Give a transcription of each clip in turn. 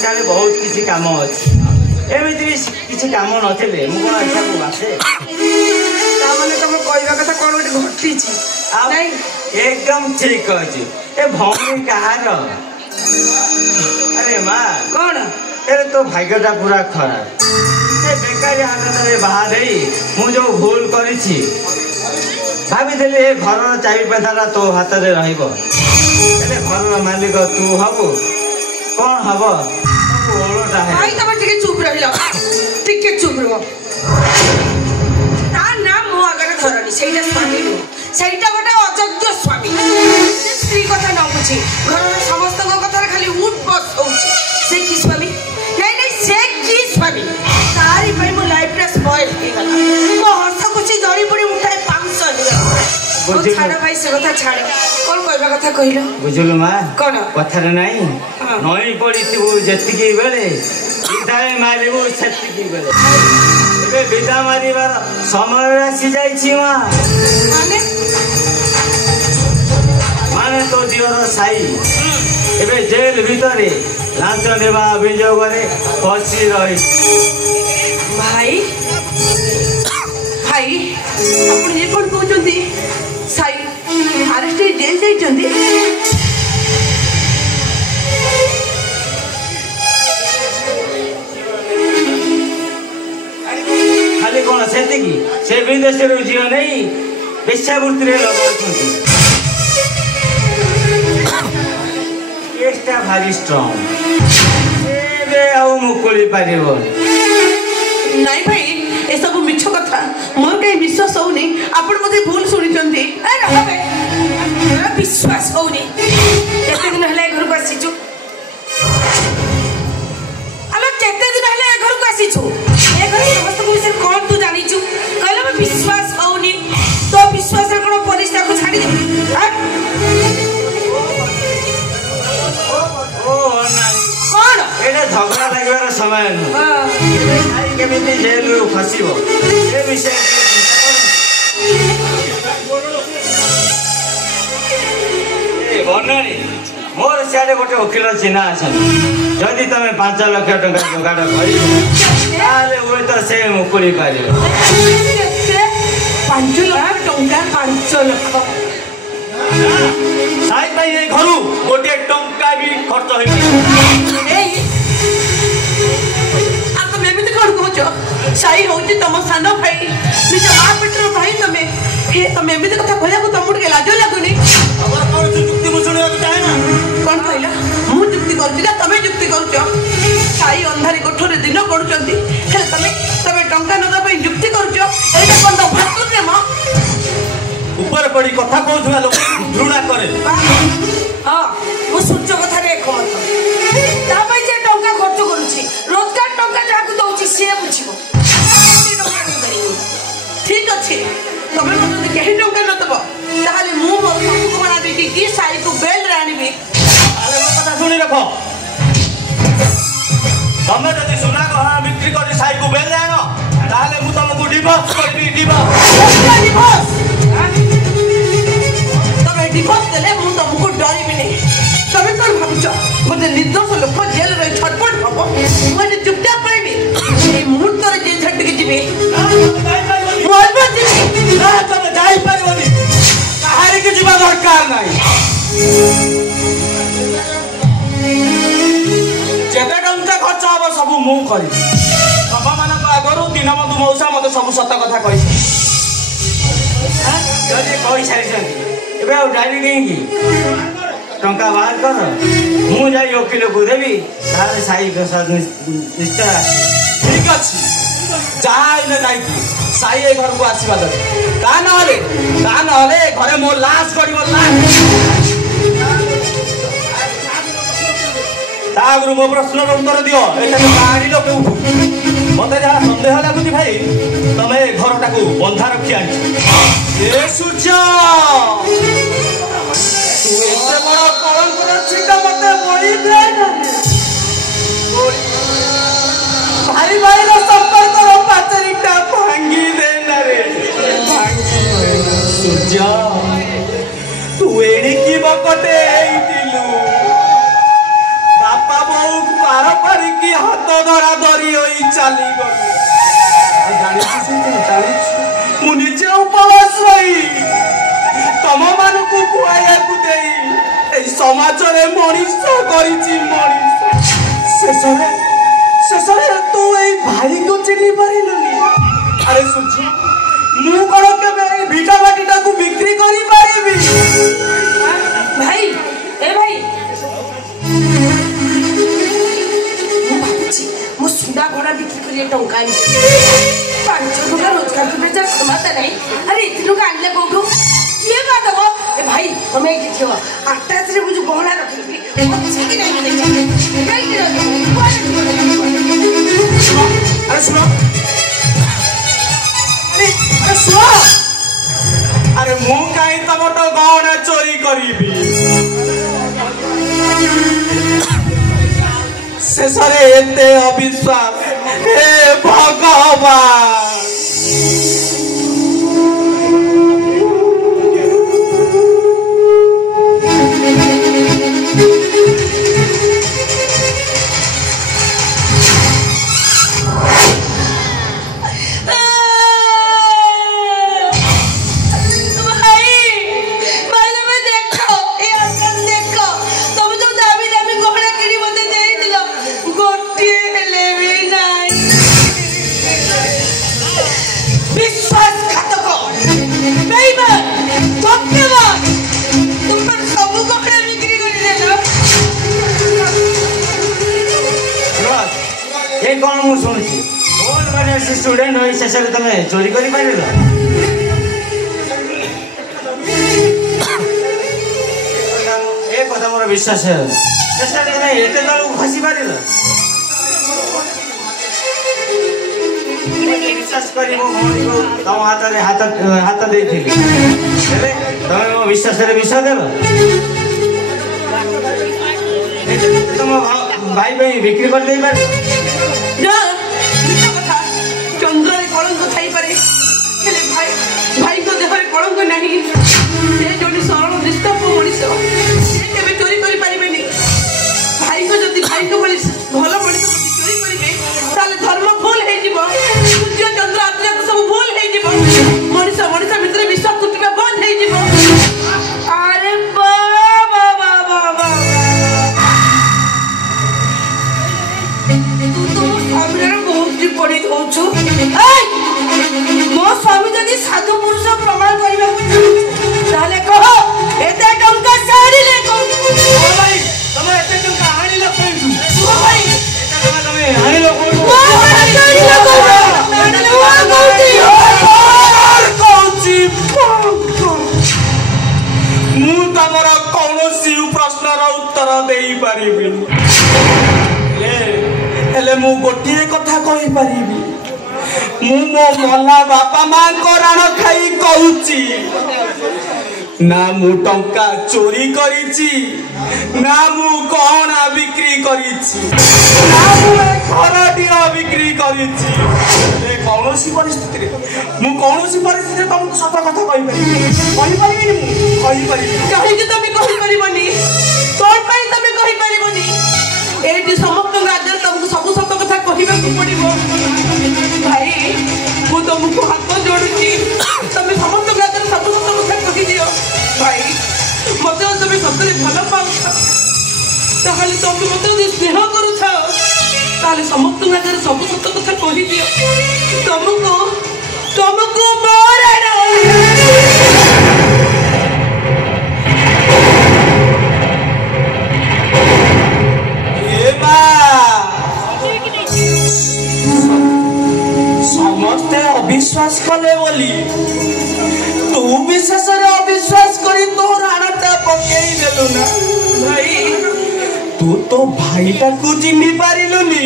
सियाड़े बहुत किसी काम अच्छी एमती किसी काम नथिले मु कोन इच्छा को आसे ता माने तुम कहबा कथा कोन गोटे घटी छी नहीं एकदम ठीक कहछि ए भौमी कहार अरे माँ कौन अरे तो भाग्यटा पूरा खराब से बेकारी हाथ रे बाहर मु जो भूल करिछि भाभी घर चाबी पैसाटा तो हाथ में घर मालिक तू हबु कौन हम ओलोटा भाई तब टिके चुप रहिलो टिके चुप रहो ता नाम मो आगे धरनी सेटा स्वामी नु सेटा गोटे अयोग्य स्वामी स्त्री कथा न बुझी घर समस्त कथा खाली उठ बस होउची से की स्वामी नहीं नहीं से की स्वामी तारी भाई मो लाइफ रे स्पॉइल हे गला मो हंस कुछ जड़ी पड़ी उठाए 500 ओ छाड़ भाई से कथा छाड़ कोन कहबा कथा कहिलो बुझलु मां कोन कथा रे नहीं नई पड़ी तू जत्तिकी बेले विदाय मारिबो सत्तिकी बेले एबे विदा मारिबार समय आसी जाई छी मां माने तो दियर साई एबे जेल भीतरे लांच नेबा अभियोग रे फसी रही भाई भाई अपन ये कोन कहउचंती साई अरेस्ट जेल जाइचंती खाली कौन से विदेश झील नहीं पेशावृत्ति लगे केसटा भारी स्ट्रॉन्ग मुकुली पार नहीं भाई ए सब मिछ कथा मोर कहीं विश्वास होनी आपण मते भूल सुनी चंती विश्वास होनी केते दिन हले घर को आसीचु अलो केते दिन हले घर को आसीचु ए घर समस्त विषय कोन तू जानी छु कहले मैं विश्वास होनी तो विश्वास रे कोन परिस्थिति को छाडी दे कौन एटा झगड़ा लागबार समय नहीं केमिति जेल रू फसीबो ए विषय ए बननी मोर सियाडे गोटे वकील चिन्हा अछन जदि तमे 5 लाख टका जोगाड़ करिबो ताले ओए तो से मुकुली पारिबो 5 लाख टका 5 लाख साई भाई ए घरु गोटे टंका भी खर्च होई ए आ तो मैं भी तो कर कहचो साई होची तम सानो भाई निज मां पेटर भाई तमे हे तमे भी तो कथा कहया को तमुड के लाजो लागुनी अगर कौन जुक्ति मु सुनिया चाहे ना कौन कहला मु जुक्ति करछि ना तमे जुक्ति करछो साई अंधारी कोठरे दिन करछंती हे तमे टंका नदा पे जुक्ति करछो एटा कोन तो फातुर रे मां ऊपर पड़ी कथा कहथुआ लोग घृणा करे हां मु सूर्य कथा रे एकमत ता भाई जे टंका खर्च करूछि रोजगार टंका जाकू दउछि से बुझिबो ठीक अछि तमे मते केही टंका न दबो ताले मु मोर सब को बना देकी की साई को बेल रे आनिबी ताले मो कथा सुनी रखो तमे जदि सोना गहना बिक्री करी साई को बेल जानो ताले मु तुमको डिवोर्स करबी डिवोर्स डिवोर्स देले मु तुमको डरी भी नहीं तबे तो भाबुछ मते निर्दोष लोक जेल रे छटपट हबो मते चुपचाप पाइबी ए मुहूर्त रे जेल छट के जिबे बोलबो जी ना तमे जाई परिबनी काहे के जीवा दरकार नाही जेते टंका खर्च हबो सब मु करी बाबा मानक आगरो दिन मधु मौसा मते सब सत कथा कहि जदि कहि सारी एबे आ डायरी देंगी टंका बाहर कर मु जाई वकील को देबी तारे साई के साथ निष्ठा ठीक अछि जाई न जाई साई ए घर को आसीबा दे ता न हले घरे मो लाश गड़िबो लाश तागरु मो प्रश्न रो उत्तर दियो एटा गाड़ी लोके उठू मते जा संदेह लागुती भाई तमे घरटा को बंधा रखी आनी ए सूर्य तू एते बड़ कलंक रचिका मते बोली दे ना भाई भाई रो संपर्क रो पाचरीटा भांगी दे ना रे भांगी सूर्य तू एड़ी की बकटे दिलु बापा बहु पार ଆଜି ହାତ ଧରା ଧରି ହୋଇ ଚାଲିଗଲେ। ମୁଁ ନିଜେ ଉପବାସ ରହି ତମମାନଙ୍କୁ ଖୁଆଇବାକୁ ଦେଇ এই সমাজরে মଣିষ করিছি মଣିষ। শেষরে তু এই ভাইকে চিনি পারিলুনি। আরে সূর্য ମୁଁ କଣ କେବେ এই ଭିଟା ବାଟିଟାକୁ ବିକ୍ରି କରିପାରିବି? ଭାଇ ଏ ଭାଇ ମୁଁ ଭାବୁଛି ମୁଁ ସୁନା ଘୋଡ଼ା ବିକ୍ରି କରି ଟଙ୍କା ଆଣିଛି। 5 ଟଙ୍କା ରୋଜଗାର କରିବା ଯାର କ୍ଷମତା ନାହିଁ। ଆରେ ଏତେ ଟଙ୍କା ଆଣିଲେ କୋଉଠୁ? କିଏ ବା ଦବ? ଏ ଭାଇ ତମେ ଏଇଠି ଥିବ। ଆଟାଚରେ ମୁଁ ଯୋଉ ଗହଣା ରଖିଥିଲି ଅଛି କି ନାହିଁ ଦେଖିବି। କାହିଁକି ରଖିବି? ଆରେ ଶୁଣ ଆରେ ଶୁଣ ଆରେ ମୁଁ କାହିଁ ତମର ଗହଣା ଚୋରି କରିବି? ଶେଷରେ ଏତେ ଅବିଶ୍ୱାସ ହେ ଭଗବାନ। कौन मु शुणुची बहुत बड़े स्टूडेंट हो शेष तुम चोरी कर पार कथा मोर विश्वास शेष तुम एत तल खसी पार विश्वास कर भौणी को तुम हाथ हाथ दे तुम मो विश्वास विश्वास देव तुम भाई भाई बिक्री कर दे पार चंद्र कलंक थी पारे भाई को देहरे कलंक नहीं से जो सरल निष्पाप मनीष से केवे चोरी कर पारे भाई को जब भाई को भल मनीष चोरी करेंगे धर्म भूल हो सूर्य चंद्र आत्मा सब भूल हो मनीष मनीष भितर विश्वास तुटिबा बंद हो अरे पड़ी दौचु मो स्वामी जदि साधु पुरुष प्रमाण करबा ताले कह एते टंका सारिले को ओ भाई तमे एते टंका आनिलो कोइनु ओ भाई एते टंका तमे आनिलो कोइनु ओ आनिलो कोइनु आनिलो कोउची मु तमरा कोनोसी प्रश्नर उत्तर देई पारिबि हेले मु गोटे कथा कहि पारिबि मु मो मल्ला बापा मां को राण खाई कहूची ना मु टंका चोरी करिची ना मु गहना बिक्री करिची ना मु घरटिया बिक्री करिची ए कौनसी परिस्थिति रे मु कौनसी परिस्थिति रे तुमको सत कथा कहि पारिबि मु कहि पारिबि काहे कि तमे कहि पारिबनी कोन पई तमे कहि पारिबनी एटी समस्त राज्य तुमको सब सत कथा कहबा को पड़िबो भाई मु तुमको हाथ जोड़ुची तमे समस्त राज्य सब सत कथा कहि दियो भाई मते तमे सतरे भलो पाउ ताहले तमे मते स्नेह करू छाओ ताहले समस्त राज्य सब सत कथा कहि दियो तुमको मोराडा समस्ते अविश्वास कले बोली तू विशेष अविश्वास करी तो राणटा पकई देलु ना भाई तू तो भाईटा को चिन्ही पारिलुनी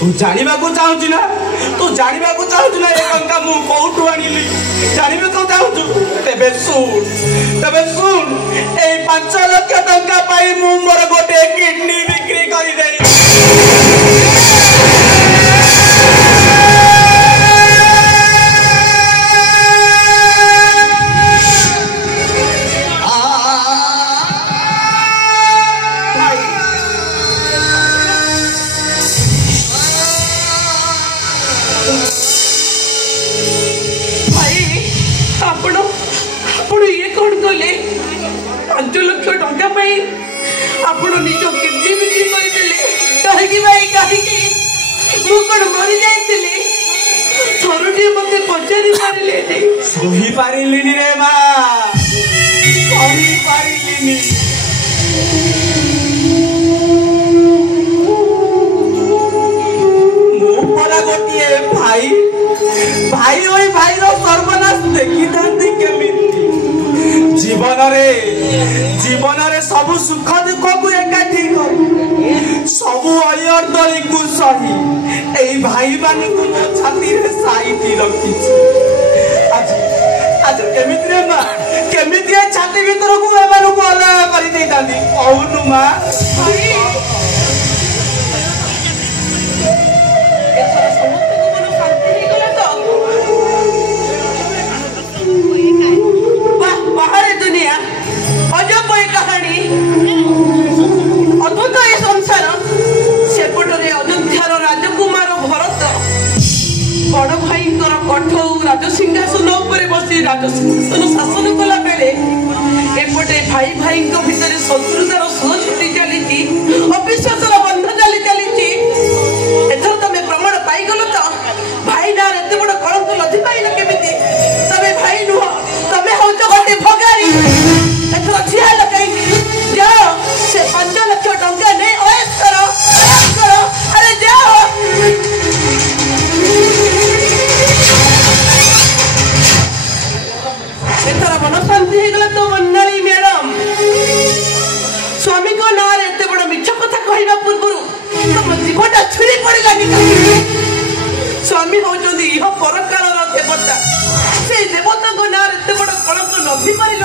तू जानिबा को चाहूची ना तू जानिबा को चाहूची ना ए टंका मु कोठु आनिली जानिबा को चाहूचु तेबे सुन ए 5 लाख टंका पाई मु मोर गोटे किडनी बिक्री करी देई କହିଲେ 5 ଲକ୍ଷ ଟଙ୍କା ପାଇଁ ଆପଣ ନିଜ କିଡନୀ ବିକ୍ରି କରିଦେଲେ କାହିଁକି ଭାଇ କାହିଁକି ମୁଁ କଣ ମରି ଯାଇଥିଲି ଥରୁଟିଏ ମତେ ପଚାରି ପାରିଲେନି ସହି ପାରିଲିନି ରେ ମା ସହି ପାରିଲିନି ମୁଁ ପରା ଗୋଟିଏ ଭାଇ ଭାଇ ହୋଇ ଭାଇର ସର୍ବନାଶ ଦେଖିଥାନ୍ତି କେମିତି ଜୀବନରେ ସବୁ ସୁଖ ଦୁଃଖକୁ ଏକାଠି କରି ସବୁ ଅୟର୍ଦଳୀକୁ ସହି ଏଇ ଭାଇମାନଙ୍କୁ ମୋ ଛାତିରେ ସାଇତି ରଖିଛି ଆଜି କେମିତି ମା କେମିତି ଏ ଛାତି ଭିତରକୁ ଏମାନଙ୍କୁ ଅଲଗା କରିଦେଇଥାନ୍ତି କହୁନୁ ମା बाहर दुनिया अजब ये कहानी अद्भुत ये संसार सेपटरे अयोध्यार राजकुमार भरत बड़ भाई कठ राजसिंहासन उपरे बसी राजसिंहासन शासन कला बेले एपटे भाई भाई भितर शत्रुतार सुह छुटी चली अविश्वासर बंध चली चली एथर तमे प्रमाण पाइगल तो भाई ना एत बड़ कलंक लदि पाइल केमिति तमे भाई नुह तमे होच गोटे भगारी एथर छियाल कहीं जाओ से 5 लाख टंका नहीं ओएस करो अरे जाओ एथर मन शांति हे गला तो मंडली मैडम स्वामी को नार एते बड़ मिछ कथा कहबा पूर्वरु तुम जीवनटा छुरी पड़िलानी स्वामी होचंदी इह परकालर देवता से देवता को नार एते बड़ कलंक नभी पारिल